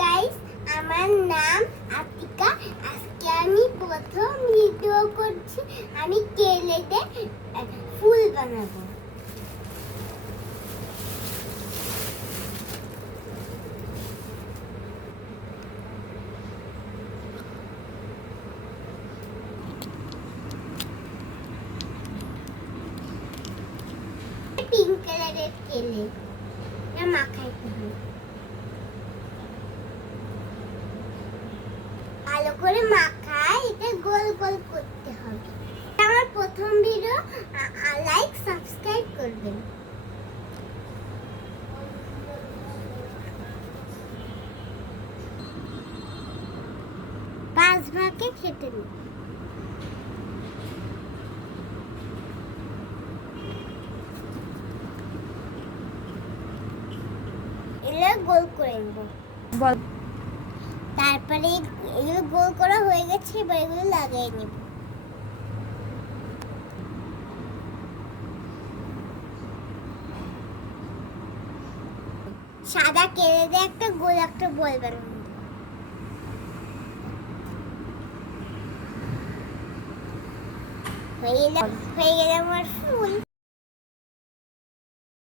Guys, আমার নাম আতিকা। আজকে আমি প্রথম ভিডিও করছি। আমি কেলেতে ফুল বানাবো। পিঙ্ক কালারের কেলে মাখাইতে হবে, ভালো করে মাখায় এটা গোল গোল করতে হবে। আমার প্রথম ভিডিও, লাইক সাবস্ক্রাইব করবেন। পাঁচ ভাগে খেতে নিন। এগুলো গোল করে নেব। বল। তারপরে এগুলো গোল করা হয়ে গেছে, এবার এগুলো লাগিয়ে নেব। সাদা কেলে দিয়ে একটা গোল একটা বল বানাবো। হয়ে গেল আমার ফুল।